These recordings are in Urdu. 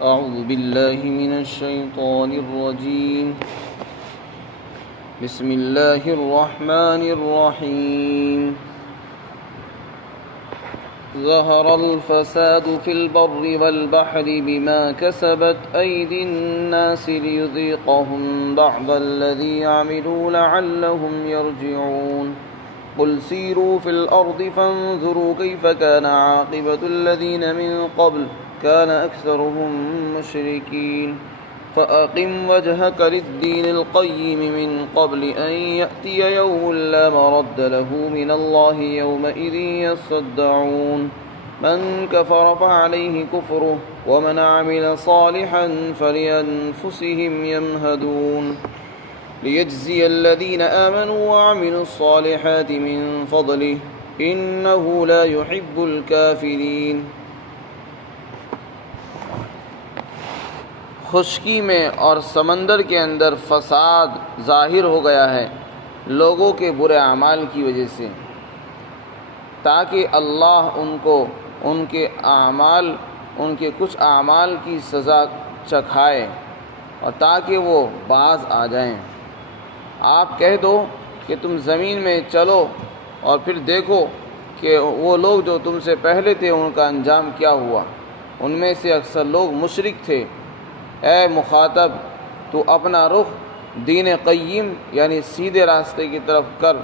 أعوذ بالله من الشيطان الرجيم. بسم الله الرحمن الرحيم. ظهر الفساد في البر والبحر بما كسبت أيدي الناس ليذيقهم بعض الذي عملوا لعلهم يرجعون. قل سيروا في الأرض فانظروا كيف كان عاقبة الذين من قبل كان أكثرهم مشركين. فأقم وجهك للدين القيم من قبل أن يأتي يوم لا مرد له من الله يومئذ يصدعون. من كفر فعليه كفره ومن عمل صالحا فلأنفسهم يمهدون. ليجزي الذين آمنوا وعملوا الصالحات من فضله إنه لا يحب الكافرين. خشکی میں اور سمندر کے اندر فساد ظاہر ہو گیا ہے لوگوں کے برے اعمال کی وجہ سے، تاکہ اللہ ان کو ان کے کچھ اعمال کی سزا چکھائے اور تاکہ وہ باز آ جائیں۔ آپ کہہ دو کہ تم زمین میں چلو اور پھر دیکھو کہ وہ لوگ جو تم سے پہلے تھے ان کا انجام کیا ہوا۔ ان میں سے اکثر لوگ مشرک تھے۔ اے مخاطب، تو اپنا رخ دین قیم یعنی سیدھے راستے کی طرف کر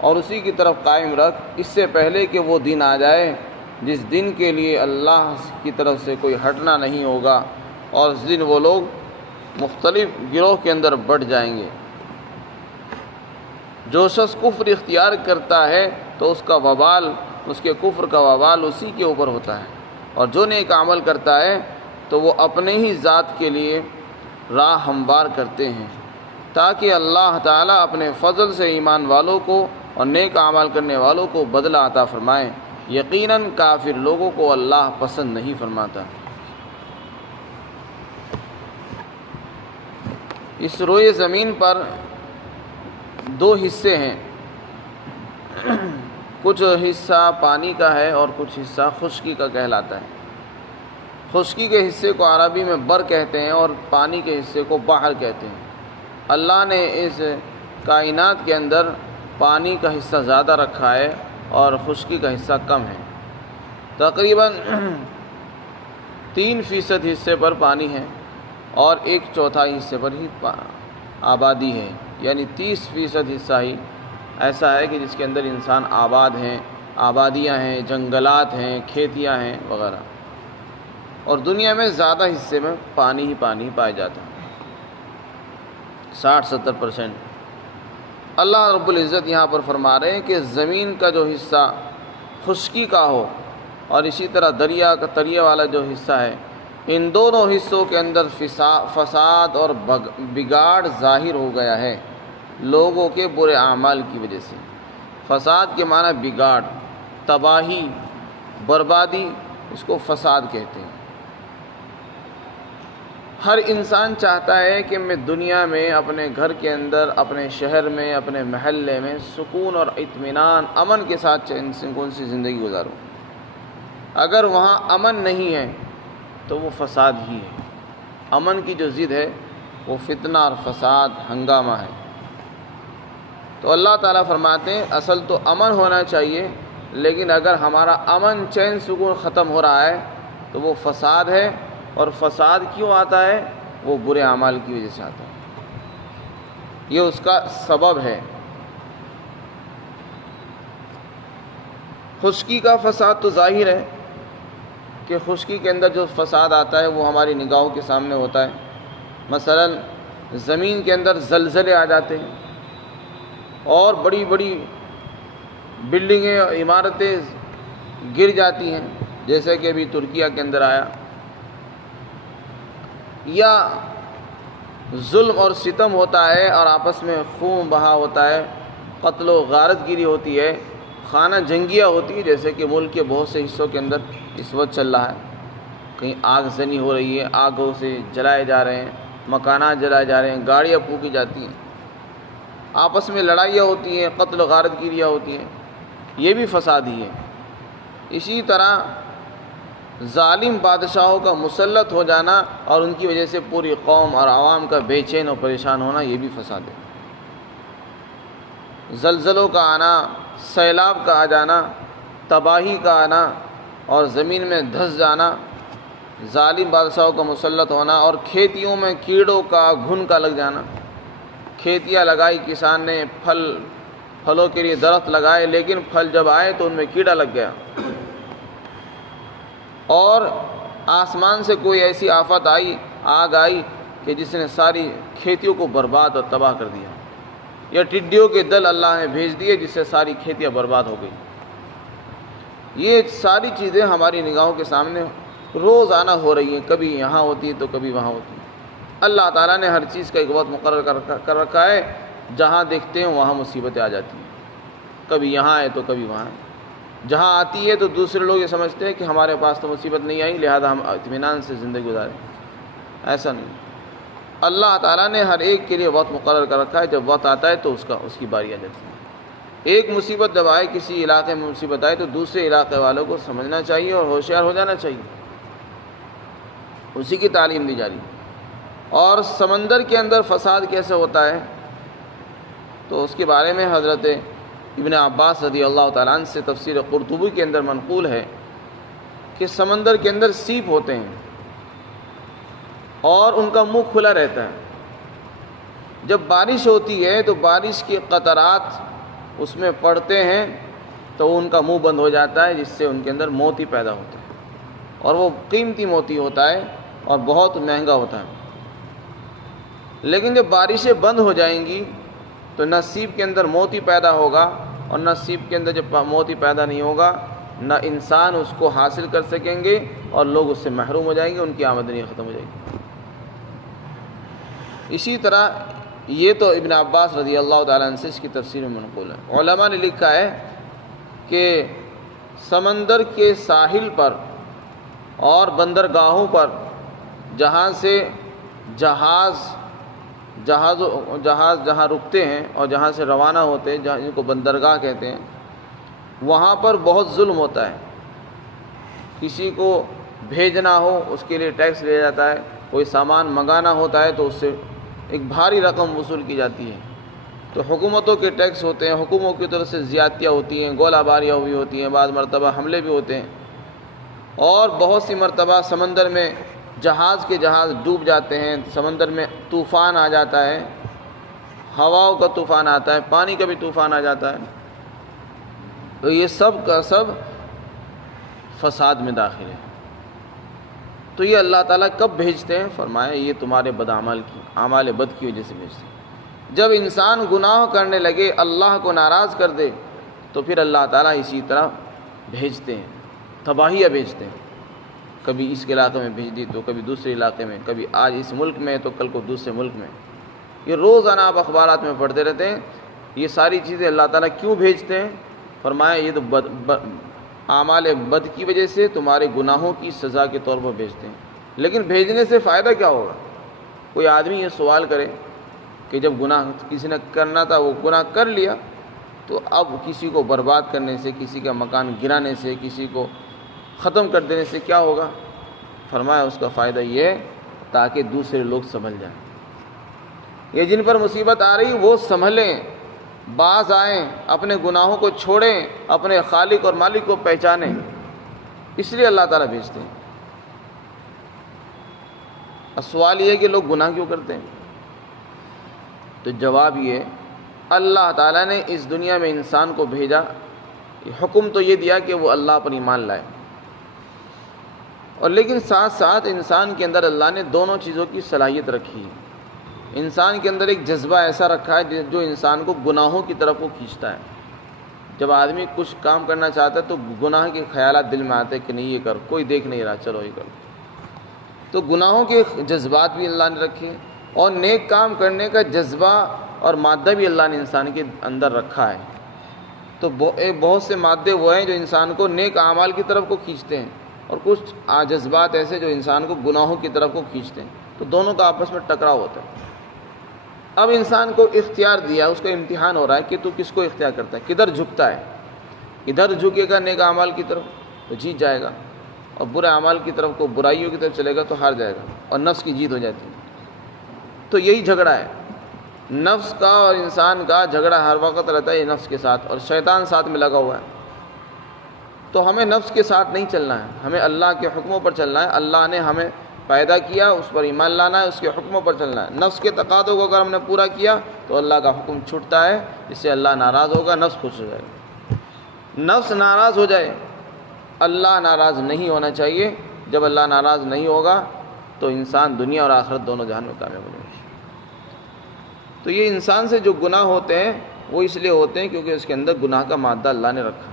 اور اسی کی طرف قائم رکھ، اس سے پہلے کہ وہ دن آ جائے جس دن کے لیے اللہ کی طرف سے کوئی ہٹنا نہیں ہوگا، اور اس دن وہ لوگ مختلف گروہ کے اندر بٹ جائیں گے۔ جو شخص کفر اختیار کرتا ہے تو اس کے کفر کا وبال اسی کے اوپر ہوتا ہے، اور جو نیک عمل کرتا ہے تو وہ اپنے ہی ذات کے لیے راہ ہموار کرتے ہیں، تاکہ اللہ تعالیٰ اپنے فضل سے ایمان والوں کو اور نیک اعمال کرنے والوں کو بدلہ عطا فرمائے۔ یقیناً کافر لوگوں کو اللہ پسند نہیں فرماتا۔ اس روئے زمین پر دو حصے ہیں، کچھ حصہ پانی کا ہے اور کچھ حصہ خشکی کا کہلاتا ہے۔ خشکی کے حصے کو عربی میں بر کہتے ہیں اور پانی کے حصے کو بحر کہتے ہیں۔ اللہ نے اس کائنات کے اندر پانی کا حصہ زیادہ رکھا ہے اور خشکی کا حصہ کم ہے۔ تقریباً 3% حصے پر پانی ہے اور 1/4 حصے پر ہی آبادی ہے، یعنی 30% حصہ ہی ایسا ہے کہ جس کے اندر انسان آباد ہیں، آبادیاں ہیں، جنگلات ہیں، کھیتیاں ہیں وغیرہ، اور دنیا میں زیادہ حصے میں پانی ہی پایا جاتا ہے، 60-70%۔ اللہ رب العزت یہاں پر فرما رہے ہیں کہ زمین کا جو حصہ خشکی کا ہو اور اسی طرح دریا والا جو حصہ ہے، ان دونوں حصوں کے اندر فساد اور بگاڑ ظاہر ہو گیا ہے لوگوں کے برے اعمال کی وجہ سے۔ فساد کے معنی بگاڑ، تباہی، بربادی، اس کو فساد کہتے ہیں۔ ہر انسان چاہتا ہے کہ میں دنیا میں اپنے گھر کے اندر، اپنے شہر میں، اپنے محلے میں سکون اور اطمینان، امن کے ساتھ سکون سی زندگی گزاروں۔ اگر وہاں امن نہیں ہے تو وہ فساد ہی ہے۔ امن کی جو ضد ہے وہ فتنہ اور فساد، ہنگامہ ہے۔ تو اللہ تعالیٰ فرماتے ہیں اصل تو امن ہونا چاہیے، لیکن اگر ہمارا امن، چین، سکون ختم ہو رہا ہے تو وہ فساد ہے۔ اور فساد کیوں آتا ہے؟ وہ برے اعمال کی وجہ سے آتا ہے، یہ اس کا سبب ہے۔ خشکی کا فساد تو ظاہر ہے کہ خشکی کے اندر جو فساد آتا ہے وہ ہماری نگاہوں کے سامنے ہوتا ہے۔ مثلا زمین کے اندر زلزلے آ جاتے ہیں اور بڑی بڑی بلڈنگیں اور عمارتیں گر جاتی ہیں، جیسے کہ ابھی ترکیہ کے اندر آیا۔ یا ظلم اور ستم ہوتا ہے اور آپس میں خون بہا ہوتا ہے، قتل و غارت گیری ہوتی ہے، خانہ جنگیاں ہوتی ہے، جیسے کہ ملک کے بہت سے حصوں کے اندر اس وقت چل رہا ہے۔ کہیں آگ زنی ہو رہی ہے، آگوں سے جلائے جا رہے ہیں، مکانات جلائے جا رہے ہیں، گاڑیاں پھونکی جاتی ہیں، آپس میں لڑائیاں ہوتی ہیں، قتل و غارت گیریاں ہوتی ہیں، یہ بھی فساد ہی ہے۔ اسی طرح ظالم بادشاہوں کا مسلط ہو جانا اور ان کی وجہ سے پوری قوم اور عوام کا بے چین اور پریشان ہونا، یہ بھی فساد ہے۔ زلزلوں کا آنا، سیلاب کا آ جانا، تباہی کا آنا اور زمین میں دھس جانا، ظالم بادشاہوں کا مسلط ہونا، اور کھیتیوں میں کیڑوں کا گھن کا لگ جانا۔ کھیتیاں لگائی کسان نے، پھلوں کے لیے درخت لگائے، لیکن پھل جب آئے تو ان میں کیڑا لگ گیا، اور آسمان سے کوئی ایسی آفت آئی، آگ آئی کہ جس نے ساری کھیتیوں کو برباد اور تباہ کر دیا، یا ٹڈیوں کے دل اللہ نے بھیج دیے جس سے ساری کھیتیاں برباد ہو گئی۔ یہ ساری چیزیں ہماری نگاہوں کے سامنے روزانہ ہو رہی ہیں، کبھی یہاں ہوتی ہیں تو کبھی وہاں ہوتی ہیں۔ اللہ تعالیٰ نے ہر چیز کا ایک وقت مقرر کر رکھا ہے، جہاں دیکھتے ہیں وہاں مصیبتیں آ جاتی ہیں، کبھی یہاں ہے تو کبھی وہاں ہے۔ جہاں آتی ہے تو دوسرے لوگ یہ سمجھتے ہیں کہ ہمارے پاس تو مصیبت نہیں آئی لہذا ہم اطمینان سے زندگی گزاریں، ایسا نہیں۔ اللہ تعالیٰ نے ہر ایک کے لیے وقت مقرر کر رکھا ہے، جب وقت آتا ہے تو اس کی باری آ جاتی ہے۔ ایک مصیبت جب آئے، کسی علاقے میں مصیبت آئے تو دوسرے علاقے والوں کو سمجھنا چاہیے اور ہوشیار ہو جانا چاہیے، اسی کی تعلیم دی جا رہی ہے۔ اور سمندر کے اندر فساد کیسے ہوتا ہے تو اس کے بارے میں حضرت ابن عباس رضی اللہ تعالیٰ عنہ سے تفسیر قرطبی کے اندر منقول ہے کہ سمندر کے اندر سیپ ہوتے ہیں اور ان کا منہ کھلا رہتا ہے۔ جب بارش ہوتی ہے تو بارش کے قطرات اس میں پڑتے ہیں تو ان کا منہ بند ہو جاتا ہے، جس سے ان کے اندر موتی پیدا ہوتا ہے، اور وہ قیمتی موتی ہوتا ہے اور بہت مہنگا ہوتا ہے۔ لیکن جب بارشیں بند ہو جائیں گی تو نہ سیپ کے اندر موتی پیدا ہوگا، اور نہ سیپ کے اندر جب موتی پیدا نہیں ہوگا نہ انسان اس کو حاصل کر سکیں گے، اور لوگ اس سے محروم ہو جائیں گے، ان کی آمدنی ختم ہو جائے گی۔ اسی طرح یہ تو ابن عباس رضی اللہ تعالیٰ عنہ سے اس کی تفسیر میں منقول ہے۔ علماء نے لکھا ہے کہ سمندر کے ساحل پر اور بندرگاہوں پر جہاں سے جہاز جہاں رکتے ہیں اور جہاں سے روانہ ہوتے ہیں، جن کو بندرگاہ کہتے ہیں، وہاں پر بہت ظلم ہوتا ہے۔ کسی کو بھیجنا ہو اس کے لیے ٹیکس لیا جاتا ہے، کوئی سامان منگانا ہوتا ہے تو اس سے ایک بھاری رقم وصول کی جاتی ہے۔ تو حکومتوں کے ٹیکس ہوتے ہیں، حکومتوں کی طرف سے زیادتیاں ہوتی ہیں، گولہ باریاں ہوئی ہوتی ہیں، بعض مرتبہ حملے بھی ہوتے ہیں، اور بہت سی مرتبہ سمندر میں جہاز ڈوب جاتے ہیں، سمندر میں طوفان آ جاتا ہے، ہواؤں کا طوفان آتا ہے، پانی کا بھی طوفان آ جاتا ہے۔ تو یہ سب کا سب فساد میں داخل ہے۔ تو یہ اللہ تعالیٰ کب بھیجتے ہیں؟ فرمایا یہ تمہارے اعمال بد کی وجہ سے بھیجتے ہیں۔ جب انسان گناہ کرنے لگے، اللہ کو ناراض کر دے، تو پھر اللہ تعالیٰ اسی طرح بھیجتے ہیں، تباہیاں بھیجتے ہیں۔ کبھی اس علاقے میں بھیج دی تو کبھی دوسرے علاقے میں، کبھی آج اس ملک میں تو کل کو دوسرے ملک میں۔ یہ روزانہ آپ اخبارات میں پڑھتے رہتے ہیں۔ یہ ساری چیزیں اللہ تعالیٰ کیوں بھیجتے ہیں؟ فرمایا یہ تو اعمال بد کی وجہ سے تمہارے گناہوں کی سزا کے طور پر بھیجتے ہیں۔ لیکن بھیجنے سے فائدہ کیا ہوگا؟ کوئی آدمی یہ سوال کرے کہ جب گناہ کسی نے کرنا تھا وہ گناہ کر لیا، تو اب کسی کو برباد کرنے سے، کسی کا مکان گرانے سے، کسی کو ختم کر دینے سے کیا ہوگا؟ فرمایا اس کا فائدہ یہ ہے تاکہ دوسرے لوگ سنبھل جائیں، یہ جن پر مصیبت آ رہی وہ سنبھلیں، باز آئیں، اپنے گناہوں کو چھوڑیں، اپنے خالق اور مالک کو پہچانیں۔ اس لیے اللہ تعالیٰ بھیجتے ہیں۔ سوال یہ ہے کہ لوگ گناہ کیوں کرتے ہیں؟ تو جواب یہ، اللہ تعالیٰ نے اس دنیا میں انسان کو بھیجا، حکم تو یہ دیا کہ وہ اللہ پر ایمان لائے، اور لیکن ساتھ ساتھ انسان کے اندر اللہ نے دونوں چیزوں کی صلاحیت رکھی ہے۔ انسان کے اندر ایک جذبہ ایسا رکھا ہے جو انسان کو گناہوں کی طرف وہ کھینچتا ہے۔ جب آدمی کچھ کام کرنا چاہتا ہے تو گناہ کے خیالات دل میں آتے ہیں کہ نہیں یہ کر، کوئی دیکھ نہیں رہا، چلو یہ کرو۔ تو گناہوں کے جذبات بھی اللہ نے رکھے، اور نیک کام کرنے کا جذبہ اور مادہ بھی اللہ نے انسان کے اندر رکھا ہے۔ تو بہت سے مادے وہ ہیں جو انسان کو نیک اعمال کی طرف کو کھینچتے ہیں، اور کچھ جذبات ایسے جو انسان کو گناہوں کی طرف کو کھینچتے ہیں۔ تو دونوں کا آپس میں ٹکراؤ ہوتا ہے۔ اب انسان کو اختیار دیا، اس کا امتحان ہو رہا ہے کہ تو کس کو اختیار کرتا ہے، کدھر جھکتا ہے۔ ادھر جھکے گا نیک اعمال کی طرف تو جیت جائے گا، اور برے اعمال کی طرف کو برائیوں کی طرف چلے گا تو ہار جائے گا اور نفس کی جیت ہو جاتی ہے۔ تو یہی جھگڑا ہے نفس کا اور انسان کا، جھگڑا ہر وقت رہتا ہے یہ نفس کے ساتھ، اور شیطان ساتھ میں لگا ہوا ہے۔ تو ہمیں نفس کے ساتھ نہیں چلنا ہے، ہمیں اللہ کے حکموں پر چلنا ہے۔ اللہ نے ہمیں پیدا کیا، اس پر ایمان لانا ہے، اس کے حکموں پر چلنا ہے۔ نفس کے تقاضوں کو اگر ہم نے پورا کیا تو اللہ کا حکم چھوٹتا ہے، اس سے اللہ ناراض ہوگا، نفس خوش ہو جائے گا۔ نفس ناراض ہو جائے، اللہ ناراض نہیں ہونا چاہیے۔ جب اللہ ناراض نہیں ہوگا تو انسان دنیا اور آخرت دونوں جہان میں کامیاب ہو جائے گا۔ تو یہ انسان سے جو گناہ ہوتے ہیں وہ اس لیے ہوتے ہیں کیونکہ اس کے اندر گناہ کا مادہ اللہ نے رکھا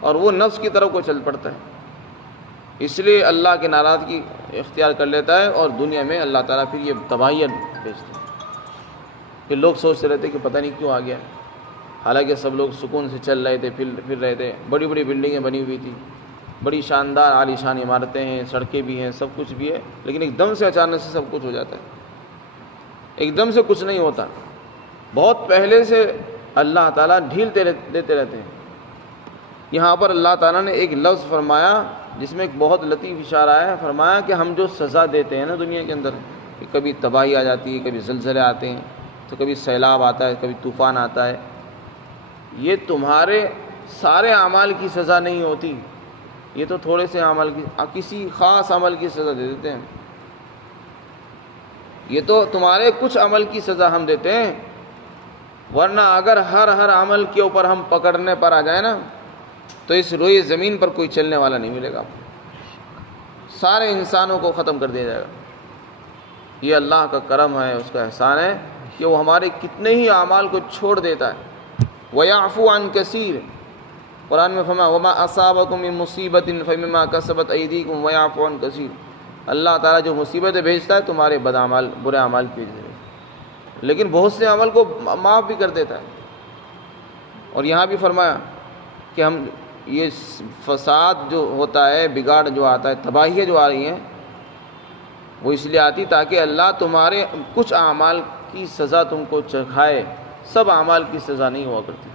اور وہ نفس کی طرف کو چل پڑتا ہے، اس لیے اللہ کی ناراضگی اختیار کر لیتا ہے، اور دنیا میں اللہ تعالیٰ پھر یہ تباہیاں بھیجتے ہیں۔ پھر لوگ سوچتے رہتے کہ پتہ نہیں کیوں آ گیا، حالانکہ سب لوگ سکون سے چل رہے تھے، پھر رہے تھے، بڑی بڑی بلڈنگیں بنی ہوئی تھی، بڑی شاندار عالی شان عمارتیں ہیں، سڑکیں بھی ہیں، سب کچھ بھی ہے، لیکن ایک دم سے اچانک سے سب کچھ ہو جاتا ہے، ایک دم سے کچھ نہیں ہوتا۔ بہت پہلے سے اللہ تعالیٰ ڈھیل دیتے رہتے ہیں۔ یہاں پر اللہ تعالیٰ نے ایک لفظ فرمایا جس میں ایک بہت لطیف اشارہ ہے، فرمایا کہ ہم جو سزا دیتے ہیں نا دنیا کے اندر، کہ کبھی تباہی آ جاتی ہے، کبھی زلزلے آتے ہیں، تو کبھی سیلاب آتا ہے، کبھی طوفان آتا ہے، یہ تمہارے سارے اعمال کی سزا نہیں ہوتی، یہ تو تھوڑے سے عمل کی، کسی خاص عمل کی سزا دے دیتے ہیں، یہ تو تمہارے کچھ عمل کی سزا ہم دیتے ہیں، ورنہ اگر ہر عمل کے اوپر ہم پکڑنے پر آ جائیں نا تو اس روئے زمین پر کوئی چلنے والا نہیں ملے گا، سارے انسانوں کو ختم کر دیا جائے گا۔ یہ اللہ کا کرم ہے، اس کا احسان ہے کہ وہ ہمارے کتنے ہی اعمال کو چھوڑ دیتا ہے۔ وَيَعْفُو عَنْ كَثِيرٍ، قرآن میں فرمایا وَمَا أَصَابَكُم مِّن مُّصِيبَةٍ فَبِمَا كَسَبَتْ أَيْدِيكُمْ وَيَعْفُو عَنْ كَثِيرٍ۔ اللہ تعالیٰ جو مصیبتیں بھیجتا ہے تمہارے برے اعمال کی وجہ سے، لیکن بہت سے عمل کو معاف بھی کر دیتا ہے۔ اور یہاں بھی فرمایا کہ ہم یہ فساد جو ہوتا ہے، بگاڑ جو آتا ہے، تباہیاں جو آ رہی ہیں، وہ اس لیے آتی تاکہ اللہ تمہارے کچھ اعمال کی سزا تم کو چکھائے، سب اعمال کی سزا نہیں ہوا کرتی۔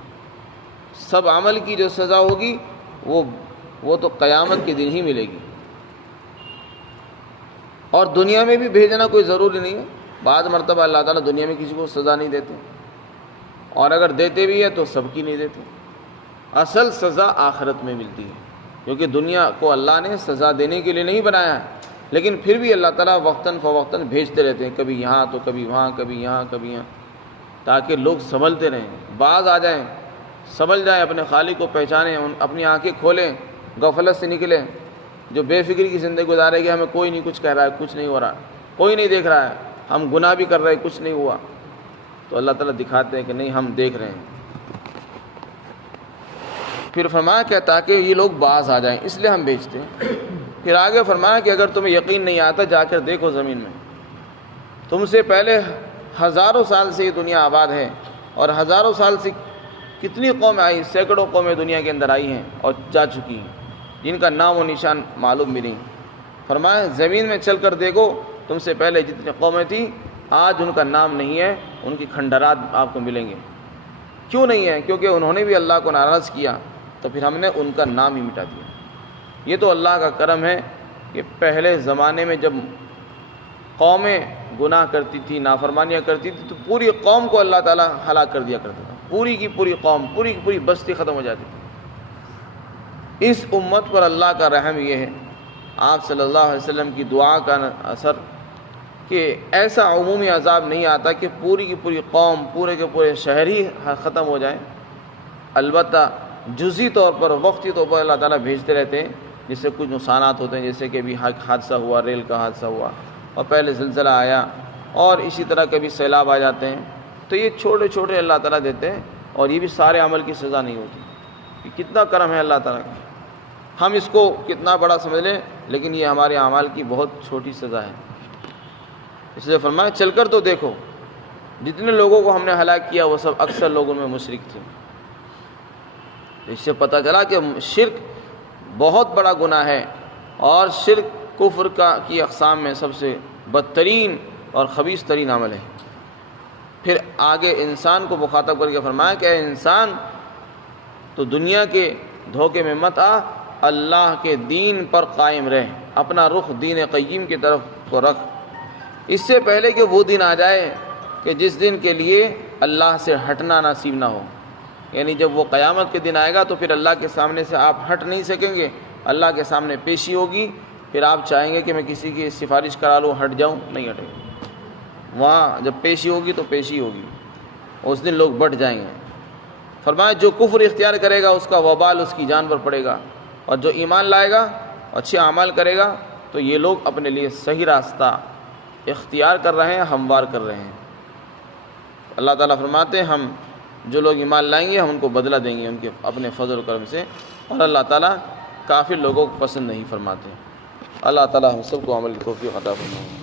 سب عمل کی جو سزا ہوگی وہ تو قیامت کے دن ہی ملے گی، اور دنیا میں بھی بھیجنا کوئی ضروری نہیں ہے۔ بعض مرتبہ اللہ تعالیٰ دنیا میں کسی کو سزا نہیں دیتے، اور اگر دیتے بھی ہے تو سب کی نہیں دیتے، اصل سزا آخرت میں ملتی ہے، کیونکہ دنیا کو اللہ نے سزا دینے کے لیے نہیں بنایا ہے، لیکن پھر بھی اللہ تعالیٰ وقتاً فوقتاً بھیجتے رہتے ہیں، کبھی یہاں تو کبھی وہاں، کبھی یہاں کبھی یہاں، تاکہ لوگ سنبھلتے رہیں، باز آ جائیں، سنبھل جائیں، اپنے خالق کو پہچانیں، اپنی آنکھیں کھولیں، غفلت سے نکلیں۔ جو بے فکری کی زندگی گزارے گی، ہمیں کوئی نہیں کچھ کہہ رہا ہے، کچھ نہیں ہو رہا، کوئی نہیں دیکھ رہا ہے، ہم گناہ بھی کر رہے ہیں، کچھ نہیں ہوا، تو اللہ تعالیٰ دکھاتے ہیں کہ نہیں، ہم دیکھ رہے ہیں۔ پھر فرمایا کہ تاکہ یہ لوگ باز آ جائیں، اس لیے ہم بھیجتے ہیں۔ پھر آگے فرمایا کہ اگر تمہیں یقین نہیں آتا جا کر دیکھو زمین میں، تم سے پہلے ہزاروں سال سے یہ دنیا آباد ہے، اور ہزاروں سال سے کتنی قومیں آئی، سینکڑوں قومیں دنیا کے اندر آئی ہیں اور جا چکی ہیں، جن کا نام و نشان معلوم بھی نہیں۔ فرمایا زمین میں چل کر دیکھو، تم سے پہلے جتنی قومیں تھیں آج ان کا نام نہیں ہے، ان کی کھنڈرات آپ کو ملیں گے۔ کیوں نہیں ہے؟ کیونکہ انہوں نے بھی اللہ کو ناراض کیا، تو پھر ہم نے ان کا نام ہی مٹا دیا۔ یہ تو اللہ کا کرم ہے کہ پہلے زمانے میں جب قومیں گناہ کرتی تھی، نافرمانیاں کرتی تھی، تو پوری قوم کو اللہ تعالیٰ ہلاک کر دیا کرتا تھا، پوری کی پوری قوم، پوری کی پوری بستی ختم ہو جاتی تھی۔ اس امت پر اللہ کا رحم یہ ہے، آپ صلی اللہ علیہ وسلم کی دعا کا اثر، کہ ایسا عمومی عذاب نہیں آتا کہ پوری کی پوری قوم، پورے کے پورے شہر ہی ختم ہو جائیں۔ البتہ جزئی طور پر، وقتی طور پر اللہ تعالیٰ بھیجتے رہتے ہیں، جس سے کچھ نقصانات ہوتے ہیں، جیسے کہ ابھی حادثہ ہوا، ریل کا حادثہ ہوا، اور پہلے زلزلہ آیا، اور اسی طرح کبھی سیلاب آ جاتے ہیں، تو یہ چھوٹے چھوٹے اللہ تعالیٰ دیتے ہیں، اور یہ بھی سارے عمل کی سزا نہیں ہوتی۔ کہ کتنا کرم ہے اللہ تعالیٰ کا، ہم اس کو کتنا بڑا سمجھ لیں، لیکن یہ ہمارے اعمال کی بہت چھوٹی سزا ہے۔ اس لیے فرمایا چل کر تو دیکھو، جتنے لوگوں کو ہم نے ہلاک کیا وہ سب اکثر لوگوں میں مشرک تھے۔ اس سے پتہ چلا کہ شرک بہت بڑا گناہ ہے، اور شرک کفر کی اقسام میں سب سے بدترین اور خبیث ترین عمل ہے۔ پھر آگے انسان کو مخاطب کر کے فرمایا کہ اے انسان، تو دنیا کے دھوکے میں مت آ، اللہ کے دین پر قائم رہ، اپنا رخ دین قیم کی طرف کو رکھ، اس سے پہلے کہ وہ دن آ جائے کہ جس دن کے لیے اللہ سے ہٹنا نصیب نہ ہو۔ یعنی جب وہ قیامت کے دن آئے گا تو پھر اللہ کے سامنے سے آپ ہٹ نہیں سکیں گے، اللہ کے سامنے پیشی ہوگی، پھر آپ چاہیں گے کہ میں کسی کی سفارش کرا لوں، ہٹ جاؤں، نہیں ہٹے گا۔ وہاں جب پیشی ہوگی تو پیشی ہوگی، اس دن لوگ بٹ جائیں گے۔ فرمایا جو کفر اختیار کرے گا اس کا وبال اس کی جان پر پڑے گا، اور جو ایمان لائے گا، اچھے اعمال کرے گا، تو یہ لوگ اپنے لیے صحیح راستہ اختیار کر رہے ہیں، ہموار کر رہے ہیں۔ اللہ تعالیٰ فرماتے ہیں ہم جو لوگ ایمان لائیں گے ہم ان کو بدلہ دیں گے ان کے اپنے فضل و کرم سے، اور اللہ تعالیٰ کافر لوگوں کو پسند نہیں فرماتے۔ اللہ تعالیٰ ہم سب کو عمل کی توفیق عطا فرمائے۔